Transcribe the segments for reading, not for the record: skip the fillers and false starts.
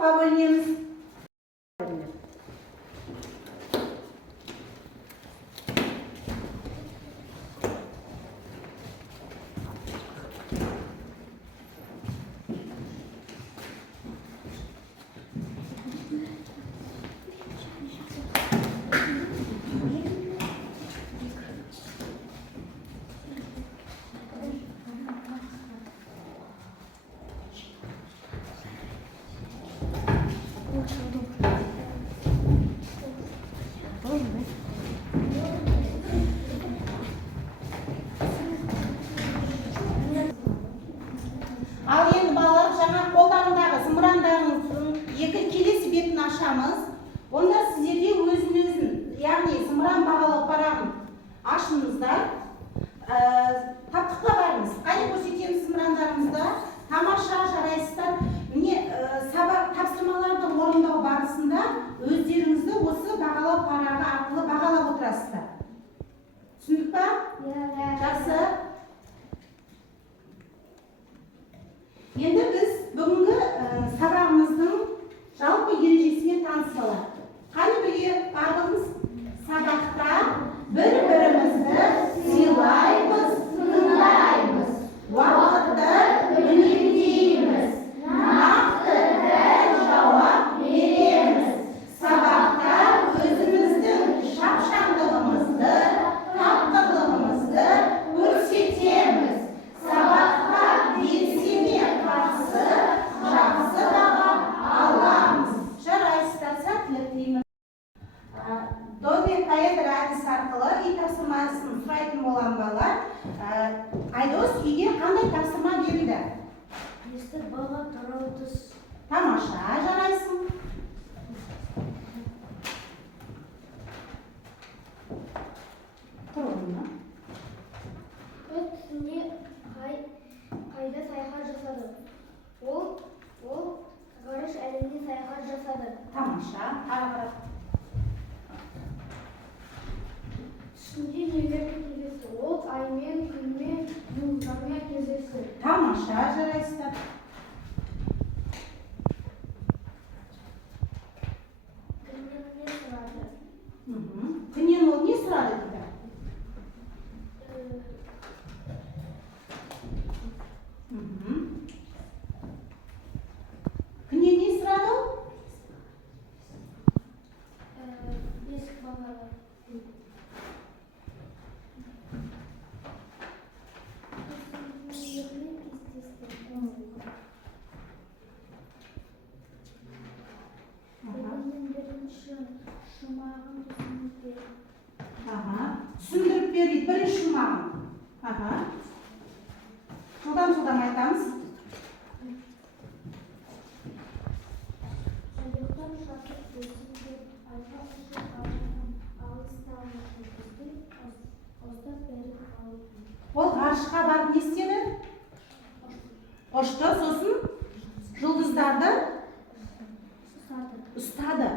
топқа бөлінеміз. Ал енді балалар, жаңа қолдарындағы зымырандарыңыздың келесі бетін ашамыз. Онда сіздерге өзін, яғни зымыран бағалау парағын ашыңыздар. Таптыққа барыңыз. Қайда көрсетеміз зымырандарымызда? Тамаша, жарайсыздар. Міне, сабақ тапсырмаларды орындау барысында өздеріңізді осы бағалау парағы арқылы бағалап отырасыздар. Түсіндік па? Жақсы. Енді біз бүгінгі сабағымыздың жалпы ережесіне танысып алайық. Қане бірге барлығымыз сабақта бір-бірімізді сыйлаймыз, тыңдаймыз, уақытты үнемдейміз, нақты дәл жауап береміз. Сабақта өзіміздің шапшаңдығымызды, тапқырлығымызды көрсетеміз. Сабақта белсене қатысып, жақсы баға аламыз. Жарайсыздар, сәттілік тілеймін. Поэтр әдіс арқылы үй тапсырмасын сұрайтын болған балалар. Айдос, үйге қандай тапсырма берілді? Есті бала тарау тұс. Тамаша, жарайсың. Тұр орнына. Өтіне қайда саяхат жасады? Ол ғарыш әлеміне саяхат жасады. Тамаша, ары қарап. Түсінде нелерді кездесті? Ол аймен, күнмен, жұлдыздармен кездесті. Тамаша, жарайсыздар. Күннен не сұрады? Күннен ол не сұрады дейді? Күннен не сұрады ол? Бесік бағалы. Шумағын түсіндіріп бер. Түсіндіріп бер дейді, бірінші шумағын. Жылдам айтамыз. Жайықтан шақырып өсімдер айға ұшып алған алыстағы күзді ұстап беріп алды. Ол ғарышқа барып не істеді? Ұшты, сосын жұлдыздарды ұстады.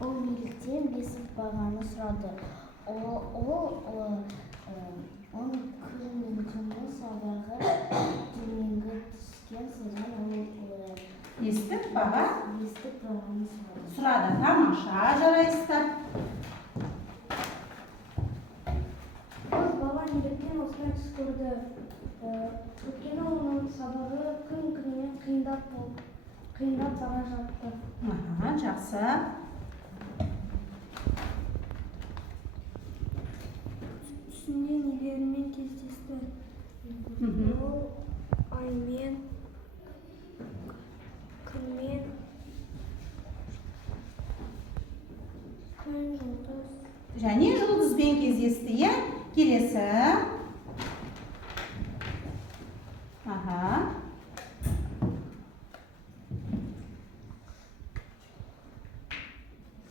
Ол неліктен бесік бағаны сұрады. Оның күн мен түннің сабағы төменгі түскен содан ол Бесік бағаны сұрады. Тамаша, жарайсыздар. Ол бала неліктен осылай түс көрді? Өйткені оның сабағы күн-күннен қиындап бара жатты. Жақсы. Түсінде нелермен кездесті? Ол аймен, күнмен, күн, жұлдыз. Және жұлдызбен кездесті, келесі.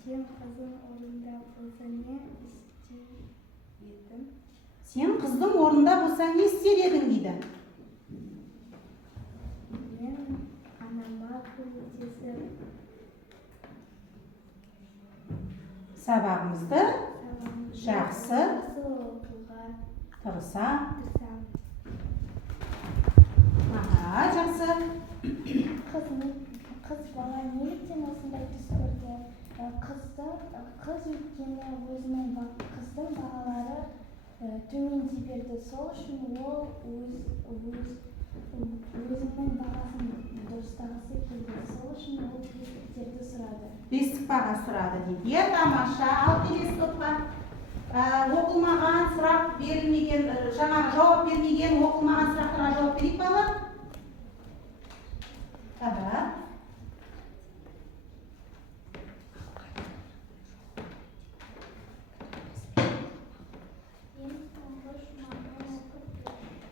Сен қыздың орнында болса не істер едің? Сен қыздың орнында болса не істер едің дейді. Мен анама көмектесіп сабағымызды жақсы оқуға тырысам. тырысамын. қыз бала неліктен осындай түс көрді? Қыз өйткені қыздың бағалары төмендей берді. Сол үшін ол өзінің бағасын дұрыстағысы келді. Сол үшін ол бестіктерді сұрады. Бестік баға сұрады дейді. Тамаша. Ал келесі топқа. Оқылмаған сұрақ берілмеген, жаңағы жауап бермеген оқылмаған сұрақтарға жауап берейік балалар.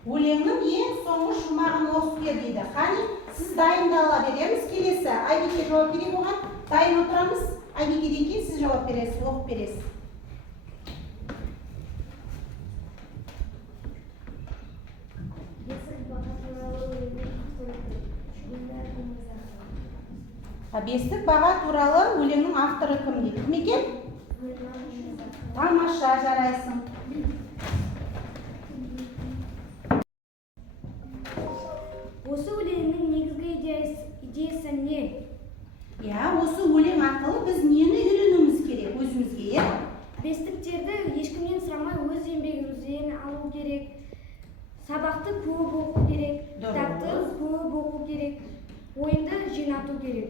Өлеңнің ең соңғы шумағын оқып бер дейді. Қане, сіз дайындала береміз. Келесі Айбеке жауап берейік оған. Дайын отырамыз. Айбекеден кейін сіз жауап бересіз, оқып бересіз. Бестік баға туралы өлеңнің авторы кім дейді? Кім екен? Тамаша, жарайсың. Осы өлеңнің негізгі идеясы не? Осы өлең арқылы біз нені үйренуіміз керек өзімізге, Бестіктерді ешкімнен сұрамай өз еңбегімізден алу керек. Сабақты көп оқу керек, кітапты көп оқу керек, ойынды жинату керек.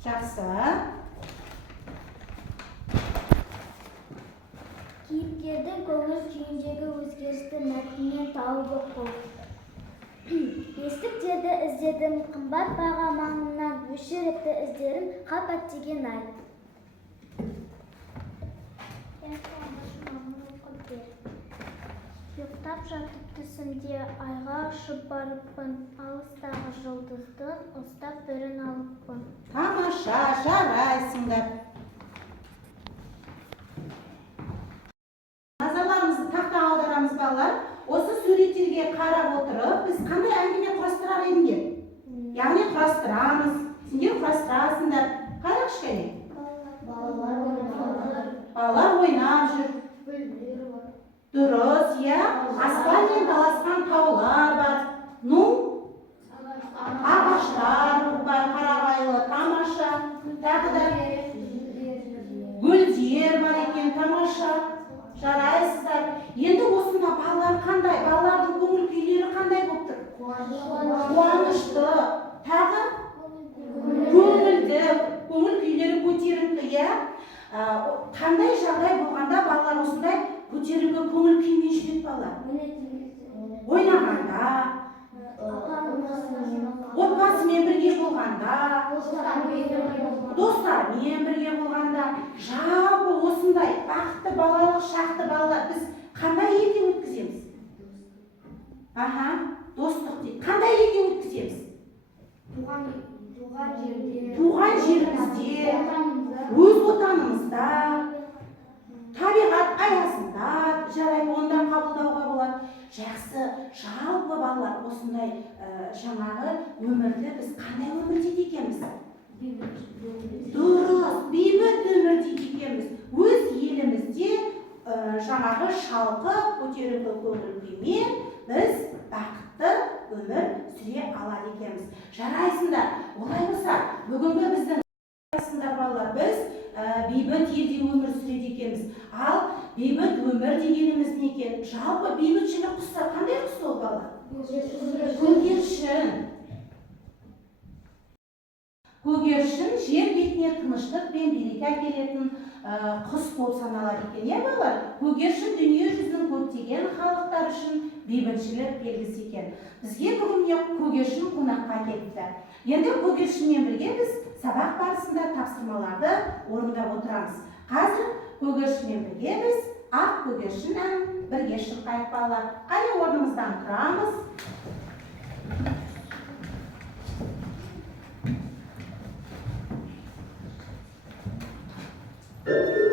Жақсы. Кейіпкердің көңіл күйіндегі өзгерісті мәтіннен тауып оқу. Бестіктерді іздедім, қымбат баға маңынан, өші ретті іздерім, қап әттеген ай. Ұйықтап жатып түсімде айға ұшып барыппын, алыстағы жұлдыздың ұстап бірін алыппын. Тамаша, жарайсыңдар. Назарларымызды тақтаға аударамыз балалар. Осы суреттерге қарап отырып, біз қандай әңгіме құрастырар едіңдер? Яғни құрастырамыз. Сендер құрастырасыңдар. Қарақ кішкене. Балалар ойнап жүр. Дұрыс, аспанмен таласқан таулар бар. Ағаштар бар, қарағайлы, тамаша. Тағы да гүлдер бар екен, тамаша. Жарайсыздар. Енді осында балалар қандай? Балалардың көңіл күйлері қандай болып тұр? Қуанышты. Тағы көңілді, көңіл күйлері көтеріңкі, Қандай жағдай болғанда балалар осындай көтеріңкі көңіл күймен жүреді балалар? Ойнағанда, отбасымен бірге болғанда, достармен бірге болғанда, жалпы осындай бақытты балалық шақты балалар біз қандай елде өткіземіз? Достық дейді. Қандай елде өткіземіз? Туған жерімізде, өз отанымызда, табиғат аясында, жарайды, онда қабылдауға болады. Жақсы, жалпы балалар осындай жаңағы өмірді біз қандай өмір дейді екенбіз? Дұрыс, бейбіт өмір дейді екенбіз. Өз елімізде жаңағы шалқып, көтеріңкі көңіл күймен біз бақытты өмір сүре алады екенбіз. Жарайсыңдар. Олай болса, бүгінгі біздің балалар, біз бейбіт елде өмір сүреді екенбіз. Ал бейбіт өмір дегеніміз не екен? Жалпы бейбітшілік құсы қандай құс ол балалар? Көгершін. Көгершін жер бетіне тыныштық пен береке әкелетін құс болып саналады екен, балалар? Көгершін дүние жүзінің көптеген халықтар үшін бейбітшілік белгісі екен. Бізге бүгін көгершін қонаққа келіпті. Енді көгершінмен бірге біз сабақ барысында тапсырмаларды орындап отырамыз. Қазір көгершінмен бірге біз ақ көгершін әнін бірге шырқайық балалар. Қане орнымыздан тұрамыз. Thank you.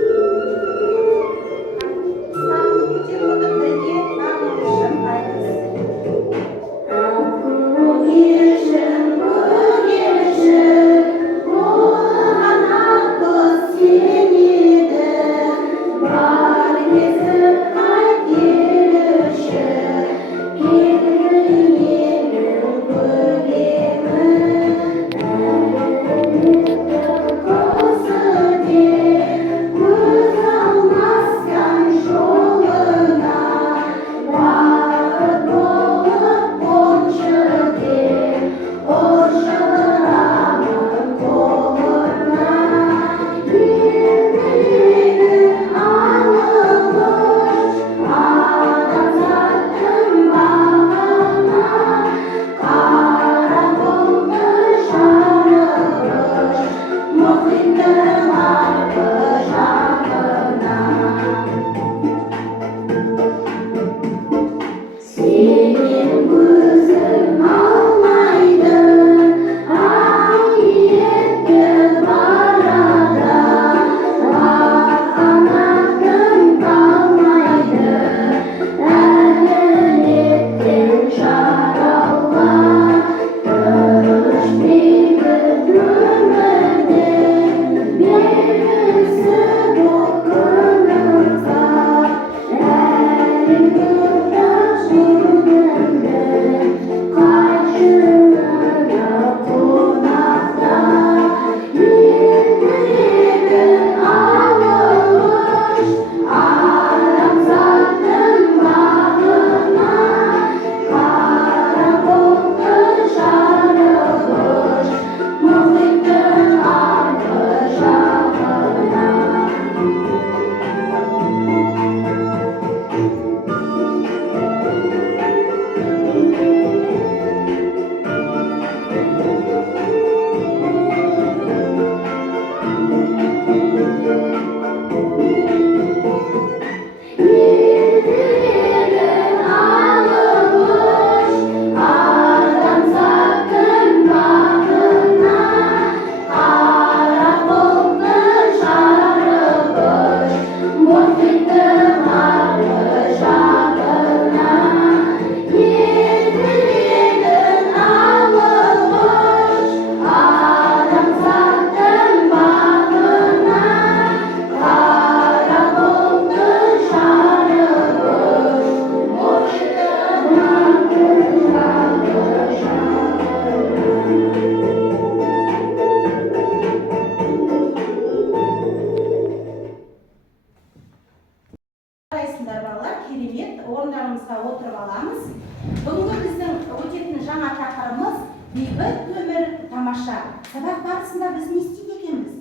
бейбіт өмір тамаша. Сабақ барысында біз не істейді екенбіз?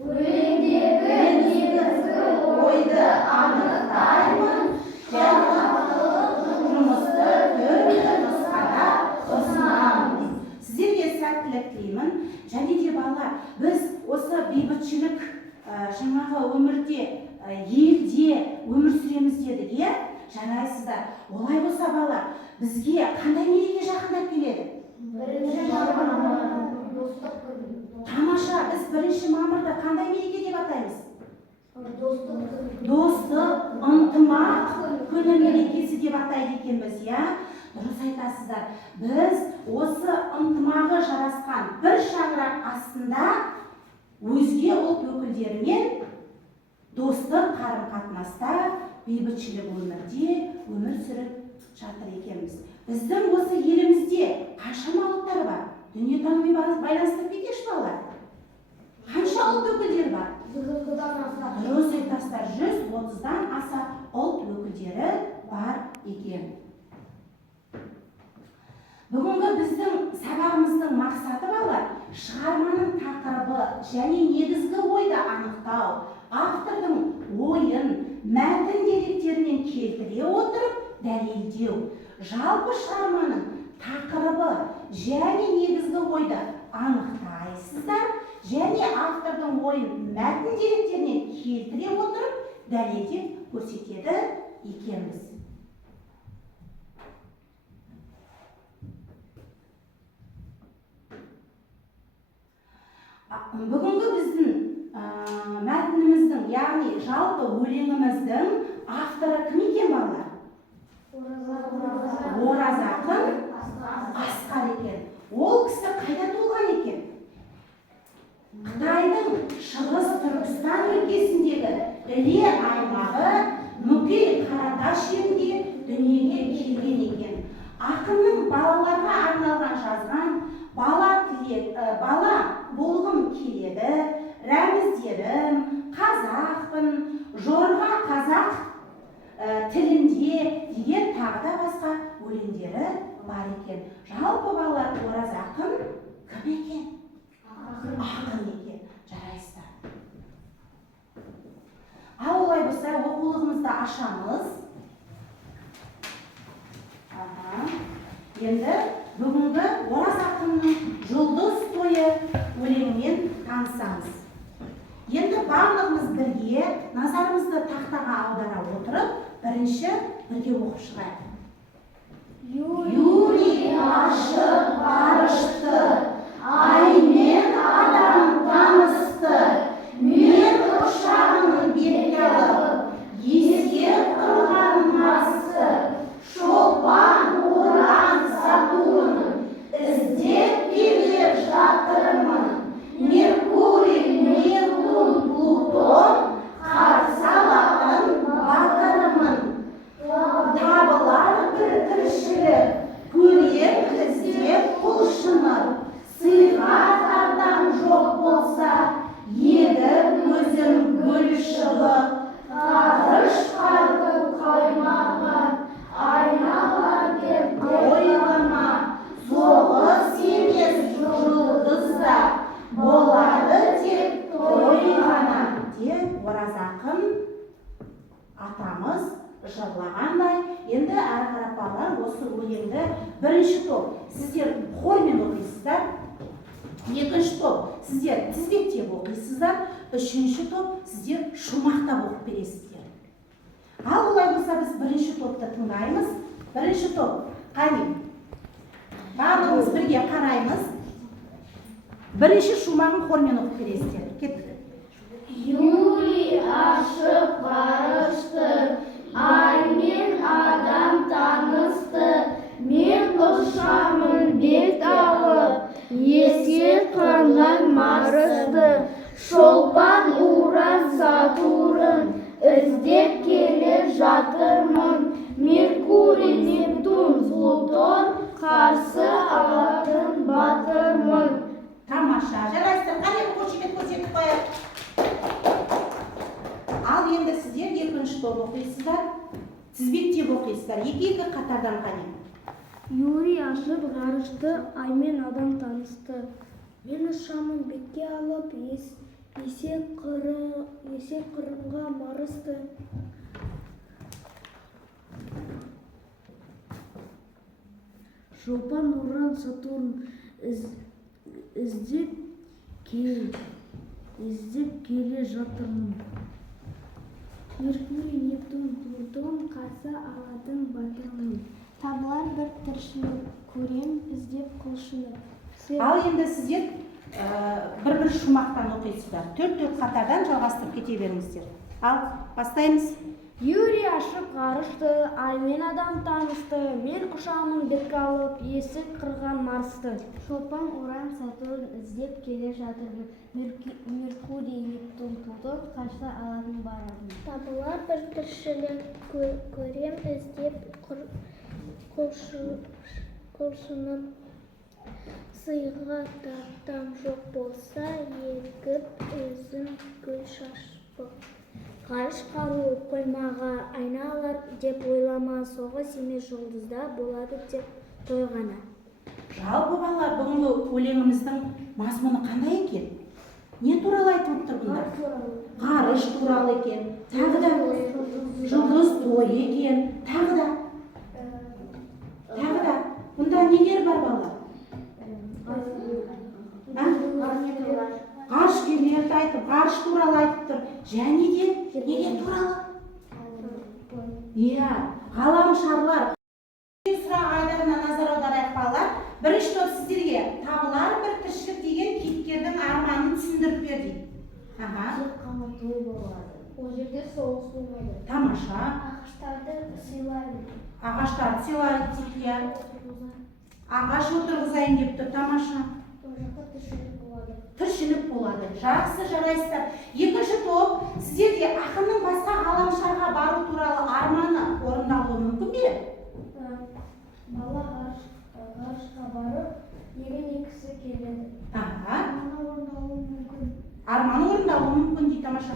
Өлеңдегі негізгі ойды анықтаймын, және жұмысты түрлі нұсқада ұсынамын. Сіздерге сәттілік тілеймін. Және де балалар, біз осы бейбітшілік жаңағы өмірде, елде өмір сүреміз дедік, иә? Жарайсыздар. Олай болса балалар, бізге қандай мереке жақындап келеді? Тамаша, біз 1 мамырда қандай мереке деп атаймыз? Достық, ынтымақ күні мерекесі деп атайды екенбіз, иә? Дұрыс айтасыздар. Біз осы ынтымағы жарасқан бір шаңырақ астында өзге ұлт өкілдерімен достық қарым-қатынаста, бейбітшілік өмірде өмір сүріп жатыр екенбіз. Біздің осы елімізде қаншама ұлттар бар? Дүниетаныммен байланыстырып кетейікші балалар. Қанша ұлт өкілдері бар? 130-дан аса. Дұрыс айтасыздар, 130-дан аса ұлт өкілдері бар екен. Бүгінгі біздің сабағымыздың мақсаты балалар, шығарманың тақырыбы және негізгі ойды анықтау, автордың ойын, мәтін деректерінен келтіре отырып дәлелдеу. Жалпы шығарманың тақырыбы және негізгі ойды анықтайсыздар, және автордың ойын, мәтін деректерінен келтіре отырып дәлелдеп көрсетеді екенбіз. Бүгінгі біздің мәтініміздің, яғни жалпы өлеңіміздің авторы кім екен балалар? Ораз ақын Асқар екен. Ол кісі қайда туылған екен? Қытайдың Шығыс Түркістан өлкесіндегі Іле аймағы Мүкей Қараташ жерінде дүниеге келген екен. Ақынның балаларға арналған жазған бала болғым келеді, рәміздерім, қазақпын, жорға қазақ тілінде деген тағы да басқа өлеңдері бар екен. Жалпы балалар, Ораз ақын кім екен? Ақын екен. Жарайсыздар. Ал олай болса, оқулығымызды ашамыз. Енді бүгінгі Ораз ақынның жұлдыз тойы өлеңімен танысамыз. Енді барлығымыз бірге назарымызды тақтаға аудара отырып, бірінші бірге оқып шығайық. Юрий ашып барышты, аймен адам танысты, мен ұшағын бетке алып, еске тұрған Марсты, шолпан уран Сатурн, іздеп келе жатырмын, Меркурий, Нептун, Плутон, қарсы алатын батырмын. Табылар бір тіршілік, көрем іздеп құлшыны, сыйға тардан жоқ болса, еді көзім гүл шығып, қарыш қарды қаймаған, айналар деп ойлама, соғыс емес жұлдызда, болады тек той ғана деп Ораз ақын атамыз жырлағандай. Енді әрі қарап балалар, осы өлеңді бірінші топ сіздер хормен оқисыздар, екінші топ сіздер тізбектеп оқисыздар, үшінші топ сіздер шумақтап оқып бересіздер. Ал олай болса, біз бірінші топты тыңдаймыз. Бірінші топ қане? Барлығымыз бірге қараймыз. Бірінші шумағын хормен оқып бересіздер. Кеттік. Юрий ашып барышты, аймен адам танысты, мен ұшамын бет алып, еске қанған Марсты, шолпан уран Сатурн, іздеп келе жатырмын, Меркурий, Нептун, Плутон, қарсы алатын батырмын. Тамаша, жарайсыздар. Қане бұл қошемет көрсетіп қояйық. Ал енді сіздер екінші топ оқисыздар, тізбектеп оқисыздар. Екі қатардан қане? Юрий ашып ғарышты, аймен адам танысты. Мен ұшамын бетке алып, есек қырымға марысты. Шолпан Уран Сатурн іздеп келе жатырмын. Меркурий, Нептун, Плутон қарсы аладың батырмын. Табылар бір тіршілік, көрем іздеп құлшынып. Ал енді сіздер бір шумақтан оқисыздар. Төрт қатардан жалғастырып кете беріңіздер. Ал бастаймыз. Юрий ашып ғарышты, аймен адам танысты. Мен ұшамын бетке алып, есік қырған Марсты. Шолпан Уран Сатурн іздеп келе жатырмын. Меркурий, Нептун, Плутон қарсы аладың барамын. Табылар бір тіршілік, көрем іздеп құлшынып. Сыйға тартам жоқ болса, егіп өзім гүл шашпы. Ғарыш қару қоймаға айналар деп ойлама, соғыс емес жұлдызда болады деп тойғана. Жалпы балалар, бүгінгі өлеңіміздің мазмұны қандай екен? Не туралы айтып отыр бұнда? Ғарыш туралы екен, тағы да жұлдыз той екен, тағы да. Бұнда нелер бар балалар? Ғарышкерлерді айтып, ғарыш туралы айтып тұр. Және де неге туралы? Иә, ғаламшарлар. Сұрақ айдарына назар аударайық балалар. Бірінші топ сіздерге табылар бір тіршілік деген кейіпкердің арманын түсіндіріп бер дейді. Тек қана той болады. Ол жерде соғыс болмайды. Тамаша. Ағаштарды сыйлайды. Ағаштарды сыйлайды дейді. Ағаш отырғызайын деп тұр. Тамаша. Ол жақта тіршілік болады. Тіршілік болады. Жақсы, жарайсыздар. Екінші топ сіздерге ақынның басқа ғаламшарға бару туралы арманы орындалуы мүмкін бе? Бала ғарышқа барып, екісі келеді. Арманы орындалуы мүмкін. Дейді. Тамаша.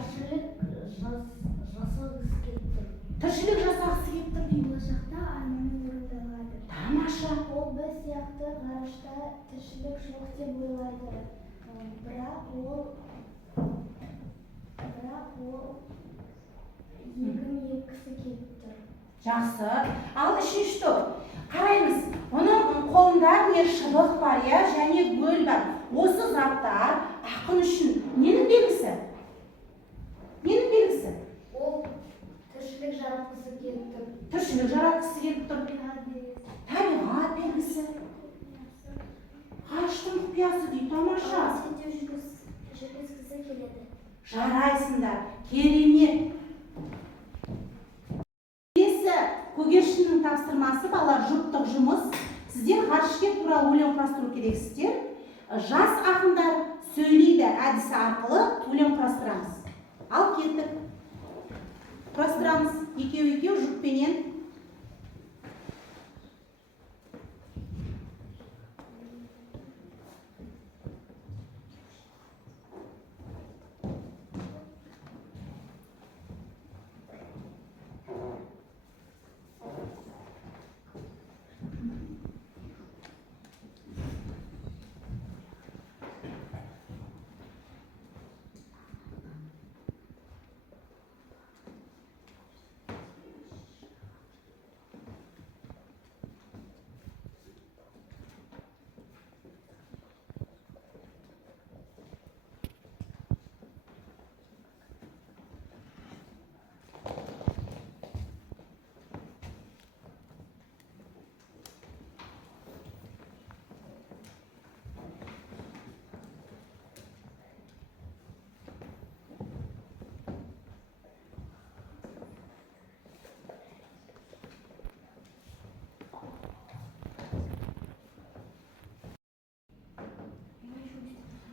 Тіршілік жасағысы Тіршілік жасағысы келіп тұр. келіп тұр дейді. Болашақта арманы орындалады. Тамаша. Ол біз сияқты ғарышта тіршілік жоқ деп ойлайды. Бірақ ол екісі келіп тұр. Жақсы. Ал үшінші топ. Қараймыз. Оның қолында шыбық бар, және гүл бар. Осы заттар ақын үшін ненің белгісі? Ненің белгісі? Ол тіршілік жаратқысы келіп тұр. Тіршілік жаратқысы келіп тұр. Табиғат белгісі. Ғарыштың құпиясы дейді. Тамаша. Жүргізгісі келеді. Жарайсыңдар. Керемет. Көгершіннің тапсырмасы балалар жұптық жұмыс. Сіздер ғарышкер туралы өлең құрастыру керексіздер. Жас ақындар сөйлейді әдісі арқылы өлең құрастырамыз. Ал кеттік. Құрастырамыз. Екеу жұппенен.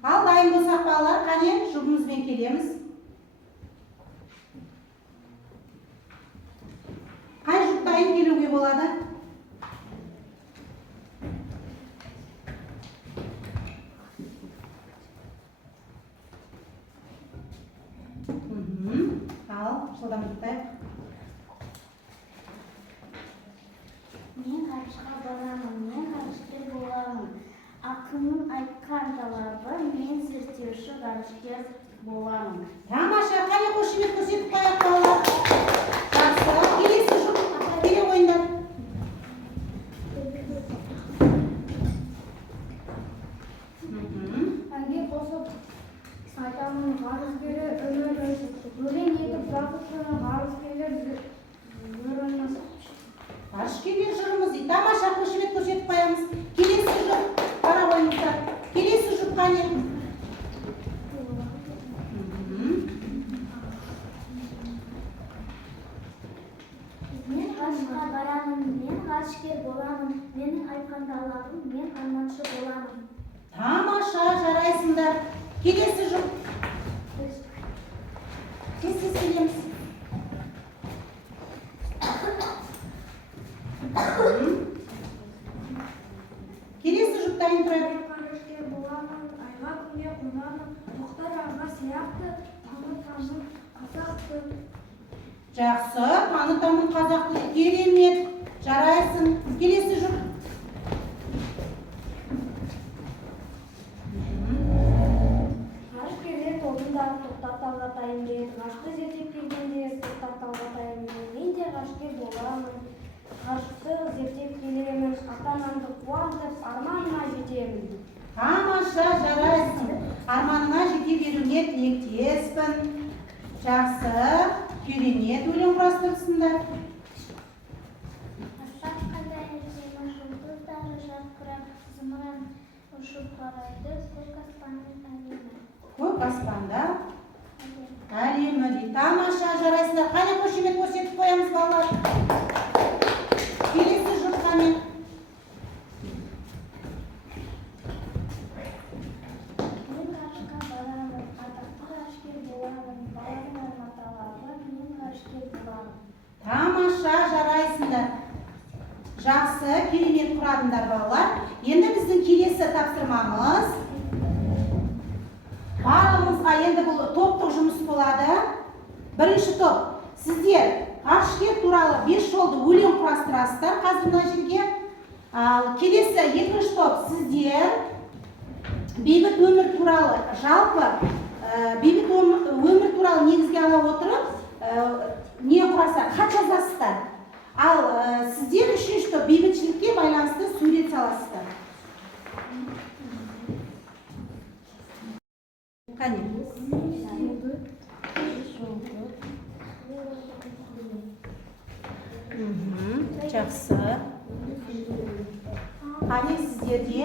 Ал дайын болсақ балалар, қане жұбымызбен келеміз. Қай жұп дайын келуге болады? Ал, жылдамдықтайық. Мен ғарышқа барамын, қойған талабы мен зерттеуші ғарышкер боламын. Тамаша, қане қошемет көрсетіп қояйық балалар. Жақсы, келесі жұп, келе ойындар. Әнге қосып айтамын ғарышкері өлең етіп жазушыны ғарышкерлер жырымыз. Ғарышкерлер жырымыз дейді. Тамаша, қошемет көрсетіп қоямыз. Келесі жұп, қара ойындар. Келесі жұп қане. Мен ғарышқа барамын, мен ғарышкер боламын, менің айтқан талабым, мен арманшы боламын. Тамаша, жарайсыңдар. Келесі жұп. Тез келеміз. Келесі жұп дайын тұрайық. Мен ғарышкер боламын, айға күнге қонамын, Тоқтар аға сияқты танытамын қазақты. Жақсы, танытамын қазақты. Керемет, жарайсың. Келесі жұп. Ғарышкерлер тобындағы Тоқтар Талғатайым дейді. Ғарышты зерттеп келгенде Тоқтар Талғатайым дейді. Мен де ғарышкер боламын. Ғарышты зерттеп келемін, ата-анамды қуантып, арманыма жетемін. Тамаша, жарайсың. Арманыңа жете беруіне тілектеспін. Жақсы, керемет өлең құрастырыпсыңдар. Аспан қандай әдемі жұлдыздары жарқырап, зымыран ұшып қарайды, көк аспанның әлемі. Көк аспанда әлемі дейді. Тамаша, жарайсыңдар. Қане қошемет көрсетіп қоямыз балалар. Келесі жұп қане. Мен ғарышқа барамын, атақты ғарышкер боламын, баланың маталары, мен ғарышкер боламын. Тамаша, жарайсыңдар. Жақсы, керемет құрадыңдар балалар. Енді біздің келесі тапсырмамыз. Барлығымызға енді бұл топтық жұмыс болады. Бірінші топ. Сіздер ғарышкер туралы 5 жолды өлең құрастырасыздар қазір мына жерге. Ал келесі екінші топ. Сіздер бейбіт өмір туралы жалпы бейбіт өмір туралы негізге ала отырып не құраса хат жазасыздар. Ал сіздер үшінші топ бейбітшілікке байланысты сурет саласыздар. Қане. Жақсы. Қане сіздерде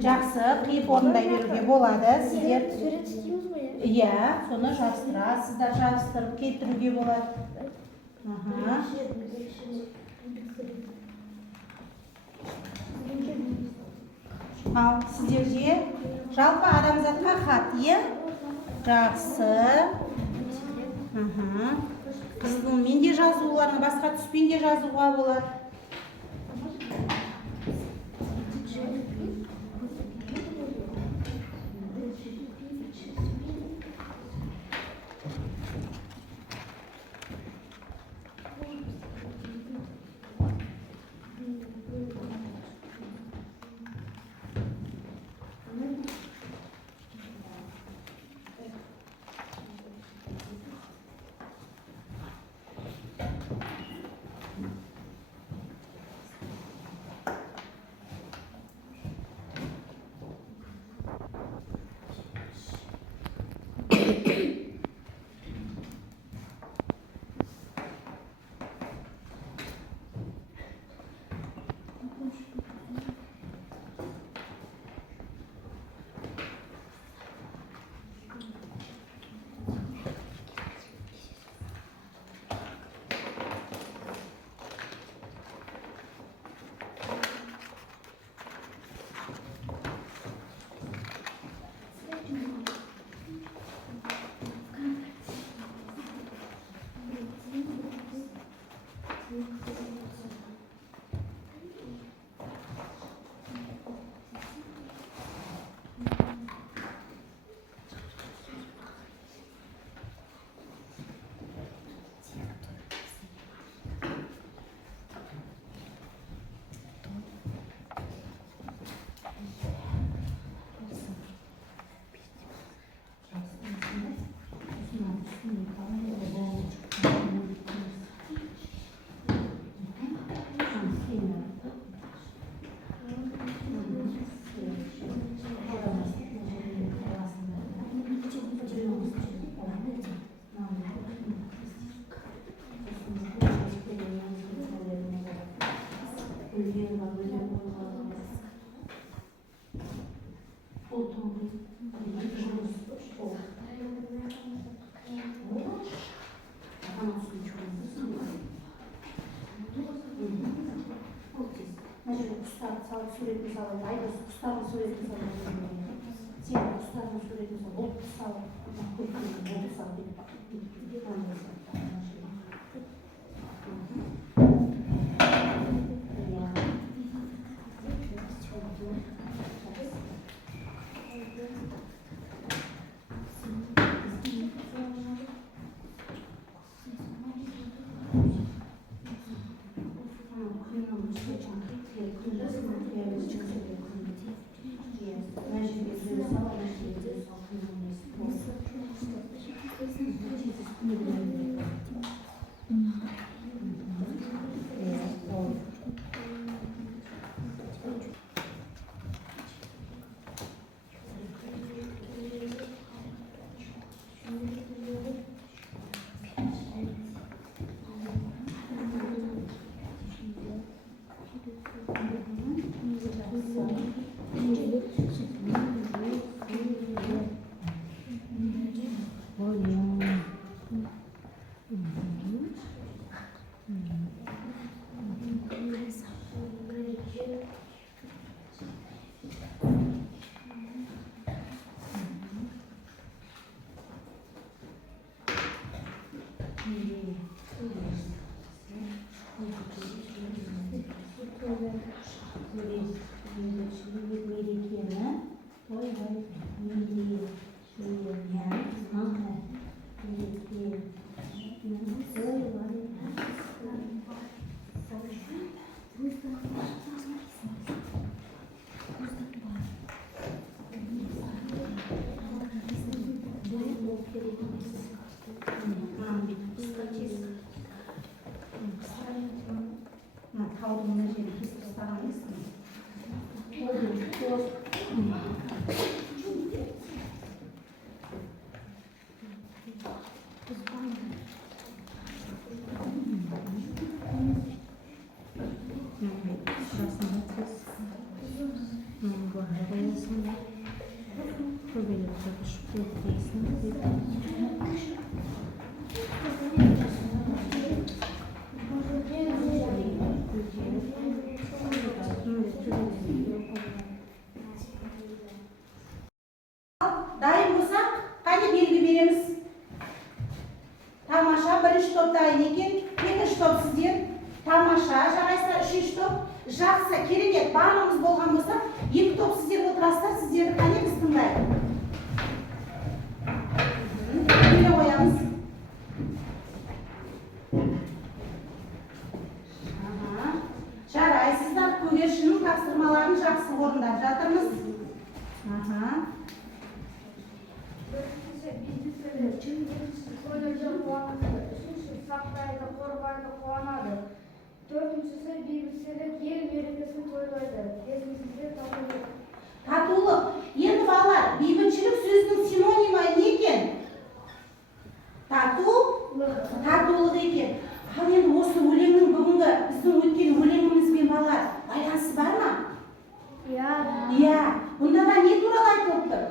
жақсы қиып орындай беруге болады. Сіздер Сурет істейміз ғой, иә, соны жабыстырасыздар, жабыстырып келтіруге болады. Ал сіздерде жалпы адамзатқа хат, иә? Жақсы. Қызылмен де жазуларына, басқа түспен де жазуға болады. Құстарды салып суретін салып, айдос құстардың суретін салып, сен құстардың суретін салып, ол құс салып, ол салып, Дайын болсақ, қане белгі береміз. Тамаша, бірінші топ дайын екен, екінші топ сіздер. Тамаша, жарайсыздар, үшінші топ. Жақсы, керемет, барлығымыз болған болса, екі топ сіздер отырасыздар, сіздерді қане біз тыңдайық. Белгі қоямыз. Жарайсыздар, көгершінің тапсырмаларын жақсы орындап жатырмыз. Сақтайды, қорғайды, қуанады. Төртіншісі бейбітшілік ел мерекесін тойлайды. Бесіншісі татулық. Татулық. Енді балалар, бейбітшілік сөзінің синонимі не екен? Татулық екен. Ал енді осы өлеңнің бүгінгі біздің өткен өлеңімізбен балалар байланысы бар ма? Иә. Бұнда да не туралы айтып тұр?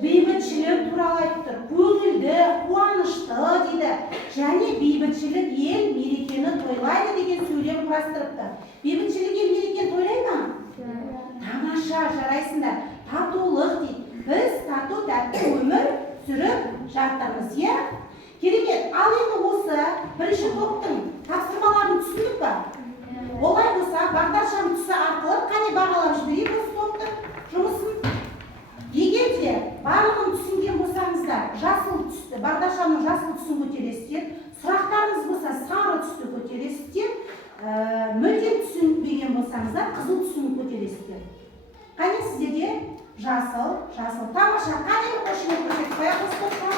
Бейбітшілік туралы айтып тұр. Көңілді, қуанышты дейді. Және бейбітшілік ел мерекені тойлайды деген сөйлем құрастырыпты. Бейбітшілік ел мерекені тойлай ма? Тамаша, жарайсыңдар. Татулық дейді. Біз тату тәтті өмір сүріп жатырмыз, иә? Керемет. Ал енді осы бірінші топтың тапсырмаларын түсіндік па? Олай болса, бағдаршам түсі арқылы қане бағалап жіберейік осы топтың жұмысын. Егер де барлығын түсінген болсаңыздар, жасыл түсті, бағдаршамның жасыл түсін көтересіздер, сұрақтарыңыз болса, сары түсті көтересіздер, мүлдем түсінбеген болсаңыздар, қызыл түсін көтересіздер. Қане сіздерде жасыл. Тамаша, қане қошымен көрсетіп қояқ осы топқа.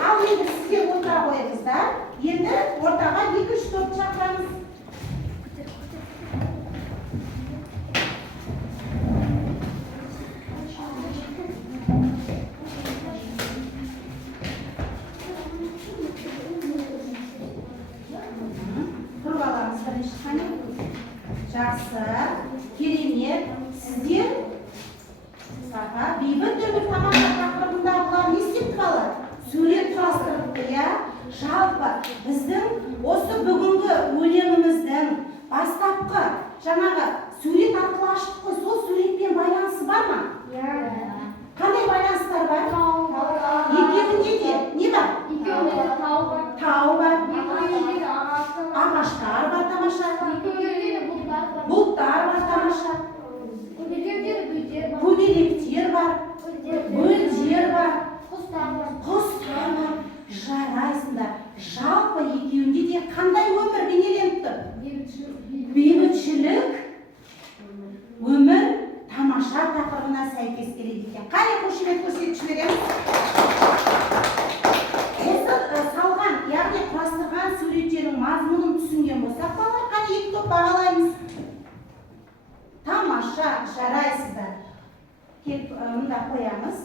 Ал енді сіздер ортаға қойыңыздар. Енді ортаға екінші топты шақырамыз. Жақсы. Жақсы, керемет. Сіздер бейбіт өмір тамаша тақырыбындағылар не істепті балалар? Сурет құрастырыпты, иә? Жалпы біздің осы бүгінгі өлеңіміздің бастапқы жаңағы сурет арқылы аштық қой, сол суретпен байланысы бар ма? Қандай байланыстар бар? Екеуінде де не бар? Тау бар. Ағаштар бар тамаша. Бұлттар бар тамаша. Көбелектер бар. Гүлдер бар. Құстар бар. Жарайсыңдар. Жалпы екеуінде де қандай өмір бейнеленіп тұр? Бейбітшілік өмір тамаша тақырыбына сәйкес келеді екен. Қане қошемет көрсетіп жібереміз. Осы салған, яғни құрастырған суреттердің мазмұнын түсінген болсақ, балалар, қане екі топ бағалаймыз. Тамаша, жарайсыздар. Келіп, мұнда қоямыз.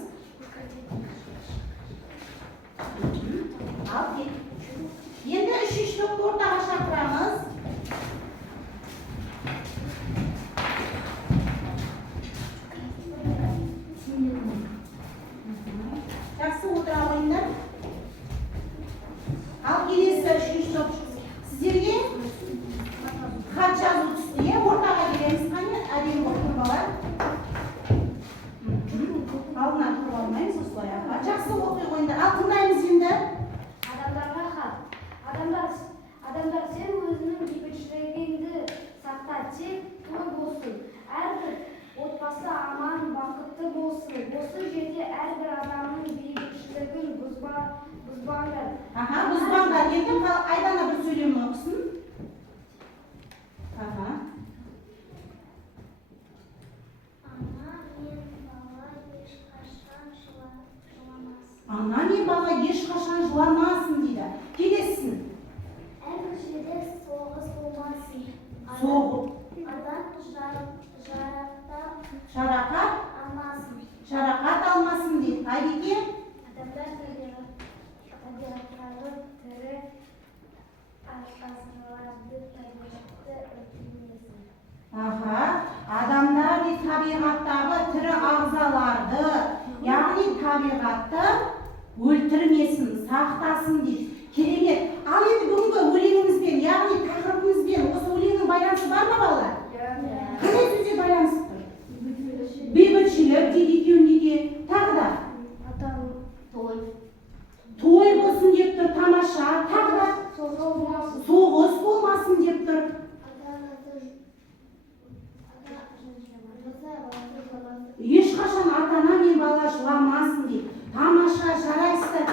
Ал кет. Енді үшінші топты ортаға шақырамыз. Жақсы отыра қойыңдар. Ал келесі үшінші топ. Сіздерге хат жазу түсті, ортаға келеміз. Қане әдемі болып балалар. Алдына тұрып алмаймыз осылай. Жақсы оқи қойыңдар. Ал тыңдаймыз енді. Адамдарға хат. Адамдар, сен өзінің бейбітшілігіңді сақта, тек той болсын. Әрбір отбасы аман, бақытты болсын. Осы жерде әрбір адамның бейбітшілігін бұзбаңдар. Бұзбаңдар. Енді Айдана бір сөйлем оқысын. Ана мен бала ешқашан жыламасын дейді. Келесін. Әрбір жерде соғыс болмасын. Адам жарақат алмасын дейді. Айбеке? Адамдар табиғаттағы тірі ағзаларды табиғатты өлтірмесін. Адамдар табиғаттағы тірі ағзаларды, яғни табиғатты өлтірмесін, сақтасын дейді. Керемет. Ал енді бүгінгі өлеңімізбен, яғни тақырыбымызбен осы өлеңнің байланысы бар ма балалар? Қандай сөзде байланысып тұр? Бейбітшілік дейді екеуінде де. Тағы да? Той болсын деп тұр, тамаша. Тағы да? Соғыс болмасын деп тұр. Ешқашан ата-ана мен бала жыламасын дейді. Тамаша, жарайсыздар,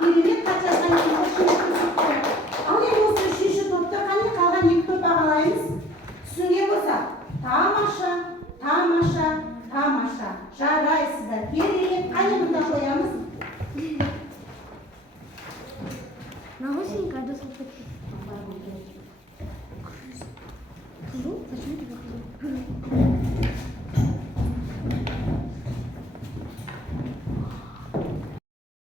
керемет хат жазған екен. Ал енді осы үшінші топты қане қалған екі топ бағалаймыз. Түсінген болсақ, тамаша, жарайсыздар, керемет. Қане мұнда қоямыз. Наушники, а доступны. Зачем тебе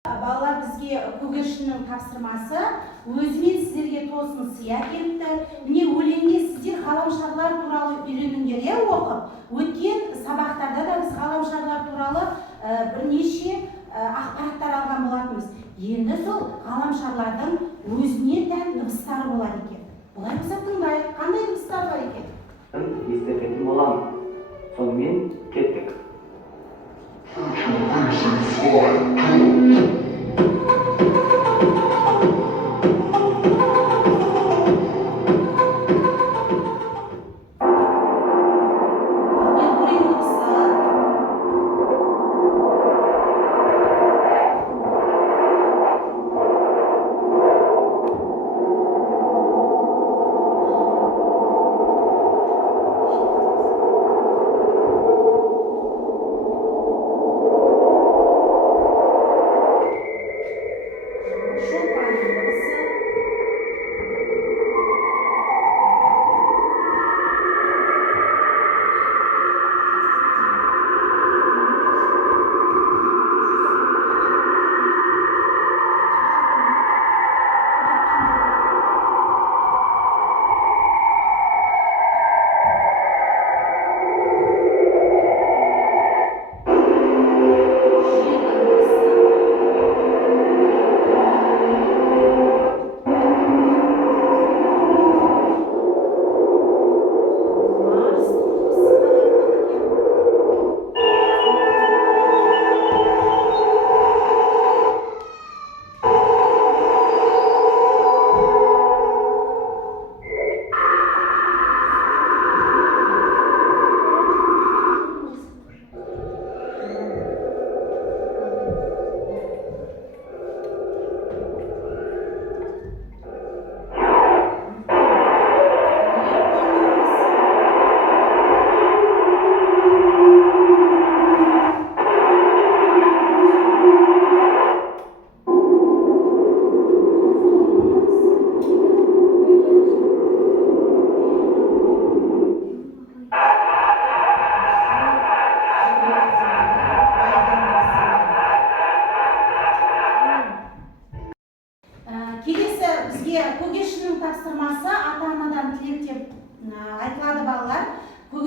Балалар бізге көгершіннің тапсырмасы өзімен сіздерге тосын сый әкеліпті. Міне өлеңге сіздер ғаламшарлар туралы үйреніңдер оқып. Өткен сабақтарда да біз ғаламшарлар туралы бірнеше ақпараттар алған болатынбыз. Енді сол ғаламшарлардың өзіне тән дыбыстары болады екен. Олай болса тыңдайық, қандай дыбыстар бар екен? Естіретін боламын. Сонымен кеттік.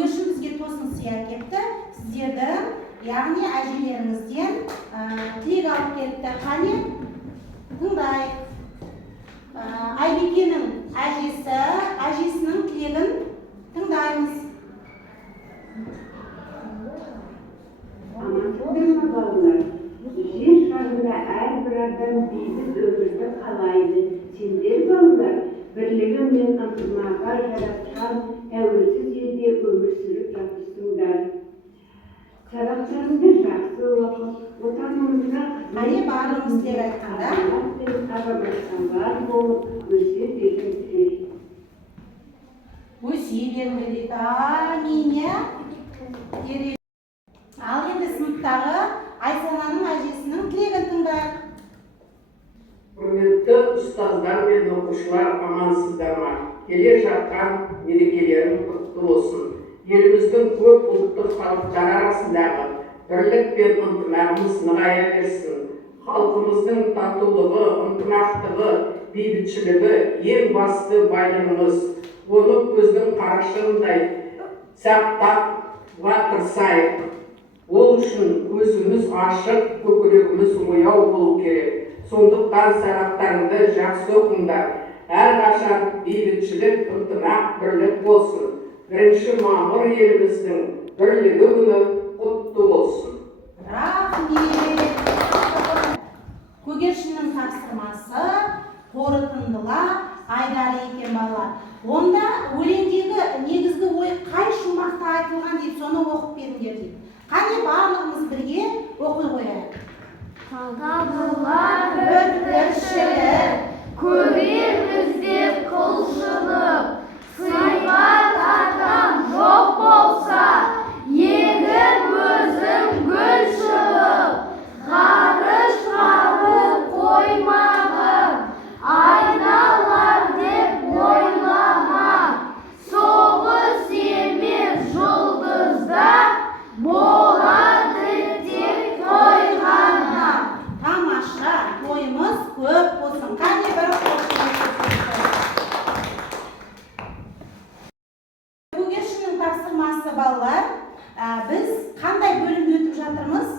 көгершін бізге тосын сый әкеліпті. Сіздердің, яғни әжелеріңізден тілек алып келіпті. Қане, тыңдайық. Айбекенің әжесінің тілегін тыңдаймыз. Амансыздар ма балалар? Жер шарында әрбір адам бейбіт өмірді қалайды. Сендер балалар бірлігі мен ынтымағы жаратқан тәуелсіз елде өмір сүріп жатырсыңдар. Сабақтарыңды жақсы оқып, отанымызға Қане барлығымыз тілек айтқанда азаматтар болып өсе беріңіздер. өсе беріңдер дейді. Амин. Ал енді сыныптағы Айсананың әжесінің тілегін тыңдайық. Құрметті ұстаздар мен оқушылар, амансыздар ма? Келе жатқан мерекелерің құтты болсын. Еліміздің көп ұлттық халықтар арасындағы бірлік пен ынтымағымыз нығая берсін. Халқымыздың татулығы, ынтымақтығы, бейбітшілігі ең басты байлығымыз. Оны көздің қарашығындай сақтап тырысайық. Ол үшін көзіміз ашық, көкірегіміз ояу болу керек. Сондықтан сабақтарыңды жақсы оқыңдар. Әрқашан бейбітшілік, ынтымақ, бірлік болсын. 1 мамыр еліміздің бірлігі күні құтты болсын. Рахмет. Көгершіннің тапсырмасы қорытындыла айдары екен балалар. Онда өлеңдегі негізгі ой қай шумақта айтылған деп соны оқып беріңдер дейді. Қане барлығымыз бірге оқи қояйық. Табылар бір тіршілік, көрерміз деп құлшынып, сыйға тартам жоқ болса, егін өзің гүл шығып, ғарыш ғарып қоймағым, айналар деп ойлама, соғыс емес жұлдызда болады тек той ғана. Тамаша, тойымыз көп болсын. Қане бір көгершіннің тапсырмасы балалар. Біз қандай бөлімде өтіп жатырмыз?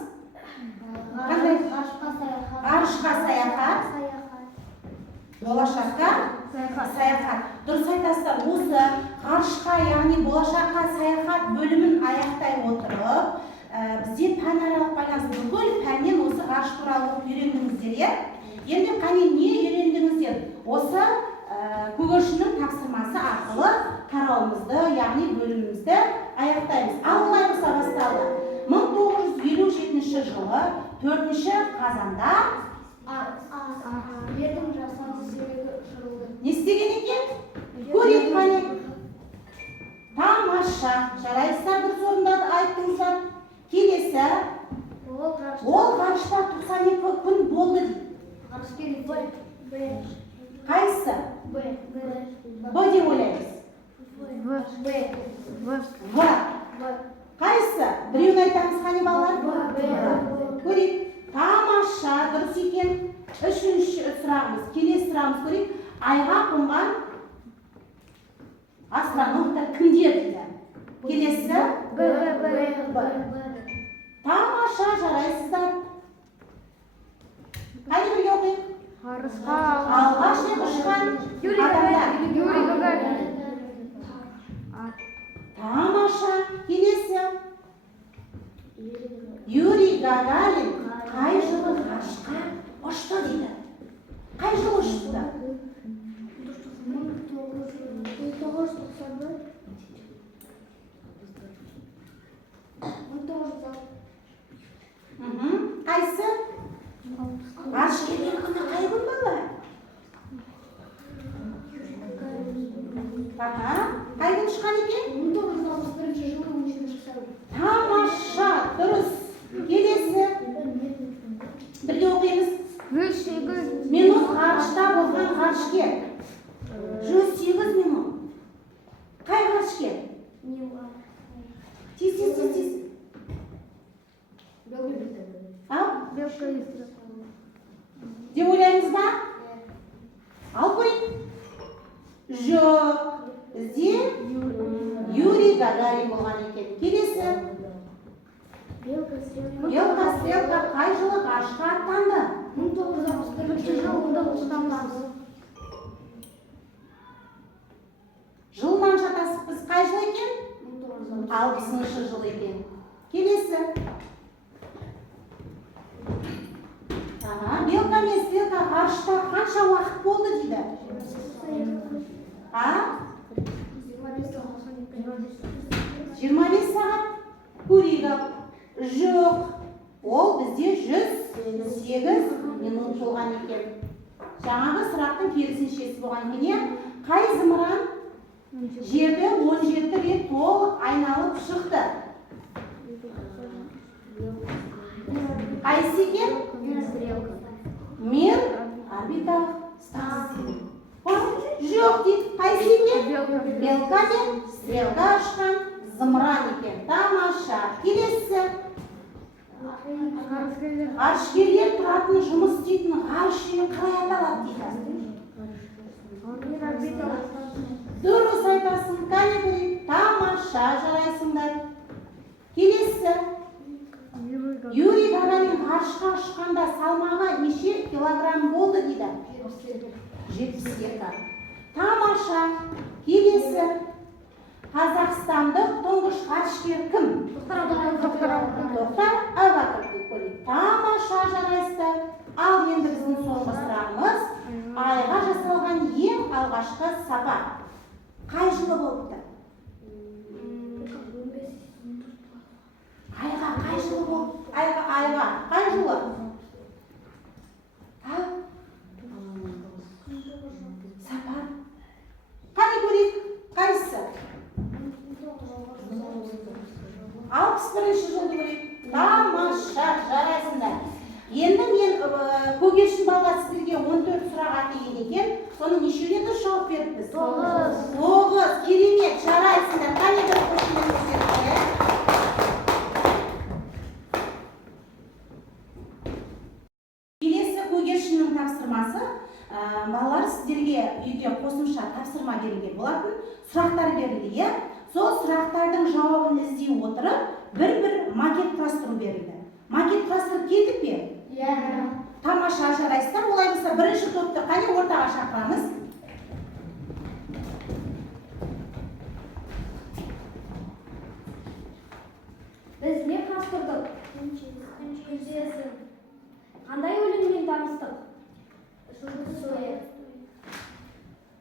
Қандай? Ғарышқа саяхат. Болашаққа саяхат. Дұрыс айтасыздар. Осы ғарышқа, яғни болашаққа саяхат бөлімін аяқтай отырып, бізде пәнаралық байланысты бүкіл пәннен осы ғарыш туралы оқып үйрендіңіздер. Енді қане не үйрендіңіздер? Осы көгершіннің тапсырмасы арқылы тарауымызды, яғни бөлімімізді аяқтаймыз. Ал олай болса басталды. 1957 жылы 4 қазанда Ердің жасанды жүрегі ұшырылды. не істеген екен? Көрейік қане. Тамаша. Жарайсыздар, дұрыс орындады, айттыңыздар. Келесі. Ол ғарышта 92 күн болды дейді. Қайсысы? Б деп ойлаймыз. В. Қайсысы? Біреуін айтамыз қане балалар? Көрейік. Тамаша, дұрыс екен. Үшінші сұрағымыз, келесі сұрағымыз көрейік. Айға қонған астронавтар кімдер дейді? Келесі? Тамаша, жарайсыздар. Қайда бірге оқиық? Алғаш рет ұшқан адамдар. Тамаша, келесі? Юрий Гагарин қай жылы ғарышқа ұшты дейді? Қай жылы ұшты? 1991. Қайсы? Ғарыш келген күні қай күн балалар? Қай күн ұшқан екен? 1961 жылы 13 сәуір. Тамаша, дұрыс. Келесі. Бірге оқимыз. Минут ғарышта болған ғарышкер. 108 минут. Қай ғарышкер? Тез. Ал? Деп ойлаймыз ба? Ал көрейік. Жоқ. Бізде Юрий Гагарин болған екен. екен. Келесі. Белка стрелка қай жылы ғарышқа аттанды? 1961 жылы ұлыстамыз. Жылынан шатасып біз қай жыл екен? 60-шы жыл екен. Келесі. Белка мен стрелка ғарышта қанша уақыт болды дейді? 25 сағат. Көрейік. Жоқ. Ол бізде 108 минут болған екен. Жаңағы сұрақтың керісіншесі болған екен. Қай зымыран жерді 17 рет толық айналып шықты? Қайсы екен? Мир орбиталық станция. Жоқ дейді. Қайсы екен? Белка мен стрелка ашқан зымыран екен. Тамаша. Келесі. Ғарышкерлер тұратын жұмыс істейтін ғарыш үйі қалай аталады дейді? Дұрыс айтасың, кәне. Тамаша, жарайсыңдар. Келесі. Юрий Гагарин ғарышқа ұшқанда салмағы неше килограмм болды дейді? 72. Тамаша. Келесі. Қазақстандық тұңғыш ғарышкер кім? Тоқтар Әубәкіров. Тамаша, жарайсыздар. Ал енді біздің соңғы сұрағымыз, айға жасалған ең алғашқы сапар қай жылы болыпты? Айға қай жылы болыпты? Айға қай жылы? Сапар. Қане көрейік, қайсысы? 61-ші жылды көрейік. Тамаша, жарайсыңдар. Енді мен көгершін балға сіздерге 14 сұрақ атайын екен. Соның нешеуіне дұрыс жауап беріппіз? 9. Керемет, жарайсыңдар. Қане бір қошеметтесеңіздер. Келесі көгершіннің тапсырмасы. Балалар сіздерге үйде қосымша тапсырма берілген болатын. Сұрақтар берілді, сол сұрақтардың жауабын іздей отырып, бір макет құрастыру берілді. Макет құрастырып келдік пе? Тамаша, жарайсыздар. Олай болса, бірінші топты қане ортаға шақырамыз. Біз не құрастырдық? Қандай өлеңмен таныстық?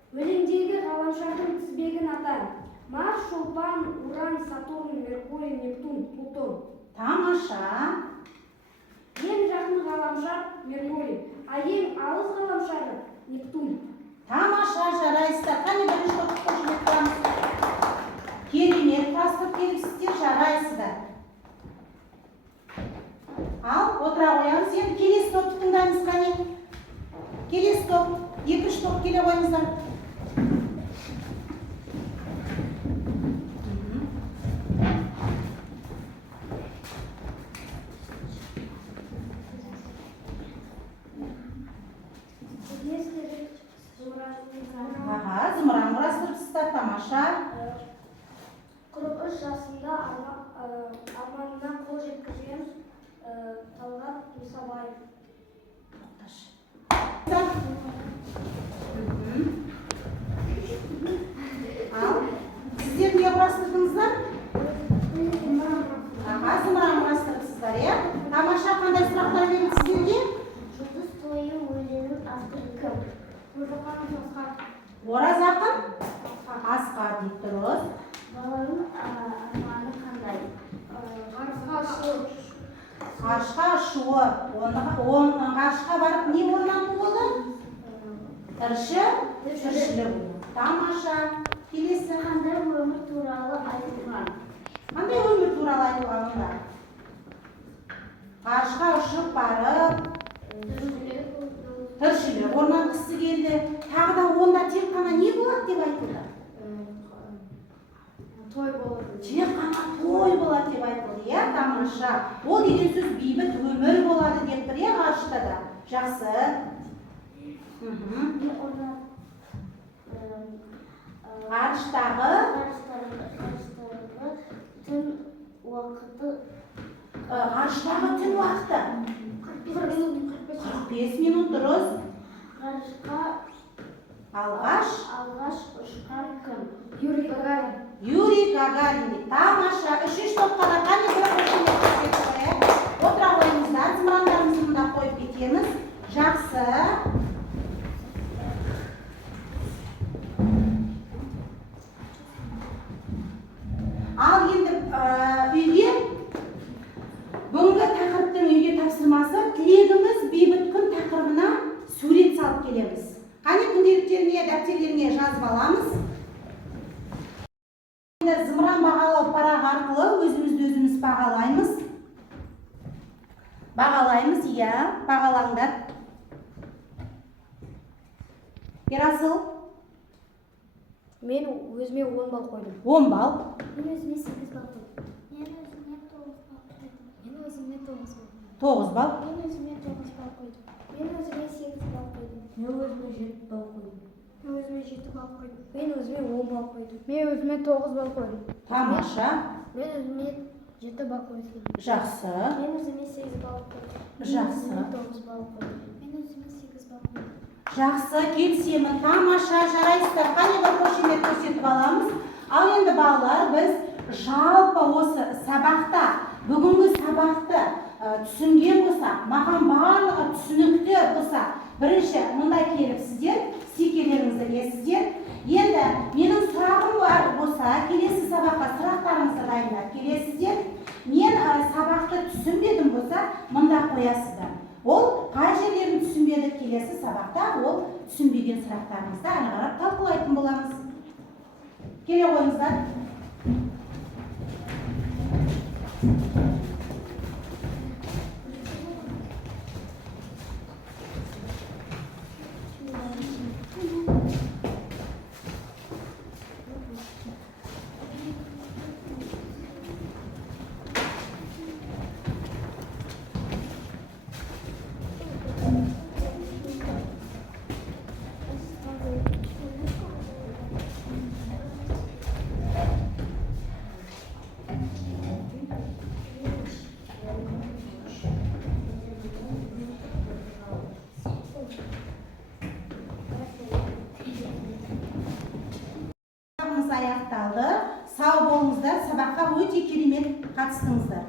Өлеңдегі ғаламшардың тізбегін атаң. Марс, Шолпан, Уран, Сатурн, Меркурий, Нептун, Плутон. Тамаша. Ең жақын ғаламшар Меркурий, а ең алыс ғаламшары Нептун. Тамаша, жарайсыздар. Қане бірінші топты қошемет қыламыз. Керемет құрастырып келіпсіздер, жарайсыздар. Ал, отыра қоямыз. Енді келесі топты тыңдаңыз, қане. Келесі топ, екінші топ келе қойыңыздар. Зымыран құрастырыпсыздар, тамаша. 43 жасында арманына қол жеткізген Талғат Исабаев. Ал, сіздер не құрастырдыңыздар? Зымыран құрастырыпсыздар, Тамаша, қандай сұрақтар берілді сіздерге? Жұлдыз тойы өлеңнің авторы кім? Ораз ақын? Асқар дейді, дұрыс. Баланың арманы қандай? Ғарышқа ұшуы. Ғарышқа барып не орнату болды? Тіршілік. Тамаша. Келесі. Қандай өмір туралы айтылған? Қандай өмір туралы айтылған онда? Ғарышқа ұшып барып, тіршілік орнатқысы келді. Тағы да онда тек қана не болады деп айтылды? Той болады. Тек қана той болады деп айтылды, тамаша. Ол деген сөз бейбіт өмір болады деп тұр, ғарышта да. Жақсы. Ғарыштағы Ғарыштағы түн уақыты ғарыштағы түн уақыты 45 минут дұрыс. ғарышқа алғаш ұшқан кім? Юрий Гагарин. Тамаша. Үшінші топқа да қане бір қошемет көрсетіп қояйық. Отыра қойыңыздар, зымырандарымызды мұнда қойып кетеміз. Жақсы. Ал енді үйге бүгінгі тақырыптың үйге тапсырмасы тілегіміз бейбіт күн тақырыбына сурет салып келеміз. Қане күнделіктеріне, дәптерлеріне жазып аламыз. Енді зымыран бағалау парағы арқылы өзіміз бағалаймыз. Иә, бағалаңдар. Ерасыл? Мен өзіме 10 балл қойдым. 10 балл. Мен өзіме 8 балл қойдым. Мен өзіме 9 балл қойдым. Мен өзіме 9 балл. 9 балл. Мен өзіме 9 балл қойдым. Мен өзіме 8 балл қойдым. Мен өзіме 7 балл қойдым. Мен өзіме 7 балл қойдым. Мен өзіме 10 балл қойдым. Мен өзіме 9 балл қойдым. Тамаша. Мен өзіме 7 балл қойдым. Жақсы. Мен өзіме 8 балл қойдым. Жақсы. Мен 9 балл қойдым. Мен өзіме 8 балл қойдым. Жақсы, келісемін. Тамаша, жарайсыздар. Қане бір қошемет көрсетіп аламыз. Ал енді балалар, біз жалпы осы сабақта, бүгінгі сабақты түсінген болсақ, маған барлығы түсінікті болса, бірінші мұнда келіпсіздер, секелеріңізді ілесіздер. Енді менің сұрағым бар болса, келесі сабаққа сұрақтарыңызды дайындап келесіздер. Мен сабақты түсінбедім болса, мұнда қоясыздар. Ол қай жерлерін түсінбедік келесі сабақта, ол түсінбеген сұрақтарыңызды ары қарап талқылайтын боламыз. Келе қойыңыздар. Аяқталды. Сау болыңыздар, сабаққа өте керемет қатыстыңыздар.